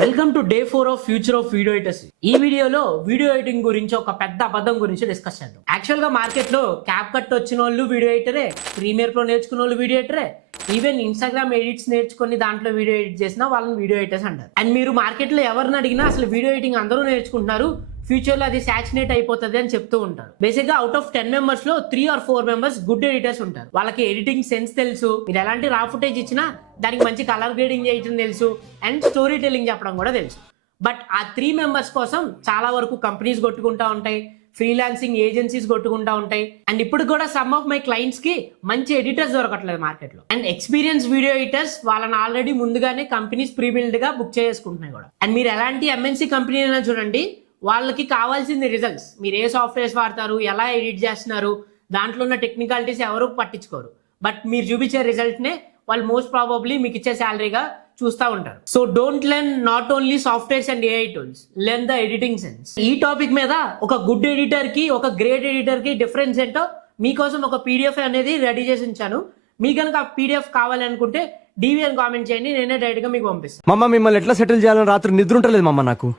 Welcome to day 4 of future of video editors. ఈ వీడియోలో video editing గురించి ఒక పెద్ద అబద్ధం గురించి డిస్కస్ చేద్దాం. యాక్చువల్ గా మార్కెట్ లో క్యాప్ కట్ వచ్చిన వాళ్ళు వీడియో ఎడిటరే, ప్రీమియర్ ప్రో నేర్చుకున్న వాళ్ళు వీడియో ఎడిటరే, ఈవెన్ ఇన్స్టాగ్రామ్ ఎడిట్స్ నేర్చుకుని దాంట్లో వీడియో ఎడిట్ చేసిన వాళ్ళని వీడియో ఎడిటర్స్ అంటారు. అండ్ మీరు మార్కెట్ లో ఎవరిని అడిగినా అసలు వీడియో ఎడిటింగ్ అందరూ నేర్చుకుంటున్నారు, ఫ్యూచర్ లో అది సాచురేట్ అయిపోతుంది అని చెప్తూ ఉంటారు. బేసిక్ గా అవుట్ ఆఫ్ 10 మెంబర్స్ లో 3 or 4 మెంబర్స్ గుడ్ ఎడిటర్స్ ఉంటారు. వాళ్ళకి ఎడిటింగ్ సెన్స్ తెలుసు, మీరు ఎలాంటి రా ఫుటేజ్ ఇచ్చినా దానికి మంచి కలర్ గ్రేడింగ్ చేయడం తెలుసు, అండ్ స్టోరీ టెల్లింగ్ చెప్పడం కూడా తెలుసు. బట్ ఆ 3 మెంబర్స్ కోసం చాలా వరకు కంపెనీస్ కొట్టుకుంటా ఉంటాయి, ఫ్రీలాన్సింగ్ ఏజెన్సీస్ కొట్టుకుంటా ఉంటాయి. అండ్ ఇప్పుడు కూడా సమ్ ఆఫ్ మై క్లయింట్స్ కి మంచి ఎడిటర్స్ దొరకట్లేదు మార్కెట్ లో. అండ్ ఎక్స్పీరియన్స్ వీడియో ఎడిటర్స్ వాళ్ళని ఆల్రెడీ ముందుగానే కంపెనీస్ ప్రీ బిల్డ్ గా బుక్ చేసుకుంటున్నాయి కూడా. అండ్ మీరు ఎలాంటి ఎంఎన్సీ కంపెనీ అయినా చూడండి, వాళ్ళకి కావాల్సింది రిజల్ట్స్. మీరు ఏ సాఫ్ట్వేర్స్ వాడతారు, ఎలా ఎడిట్ చేస్తున్నారు, దాంట్లో ఉన్న టెక్నికాలిటీస్ ఎవరు పట్టించుకోరు. బట్ మీరు చూపించే రిజల్ట్ నే వాళ్ళు మోస్ట్ ప్రాబబ్లీ మీకు ఇచ్చే శాలరీగా చూస్తూ ఉంటారు. So don't learn not only softwares and AI tools, learn the editing sense. ఈ టాపిక్ మీద ఒక గుడ్ ఎడిటర్ కి ఒక గ్రేట్ ఎడిటర్ కి డిఫరెన్స్ ఏంటో మీకోసం ఒక పీడిఎఫ్ అనేది రెడీ చేసి ఉంచాను. మీ కనుక ఆ పీడిఎఫ్ కావాలనుకుంటే డివి అని కామెంట్ చేయండి, నేనే డైరెక్ట్ గా మీకు పంపిస్తాను. మమ్మ మిమ్మల్ని ఎట్లా సెటిల్ చేయాలని రాత్రి నిద్ర ఉంటలేదు మమ్మ నాకు.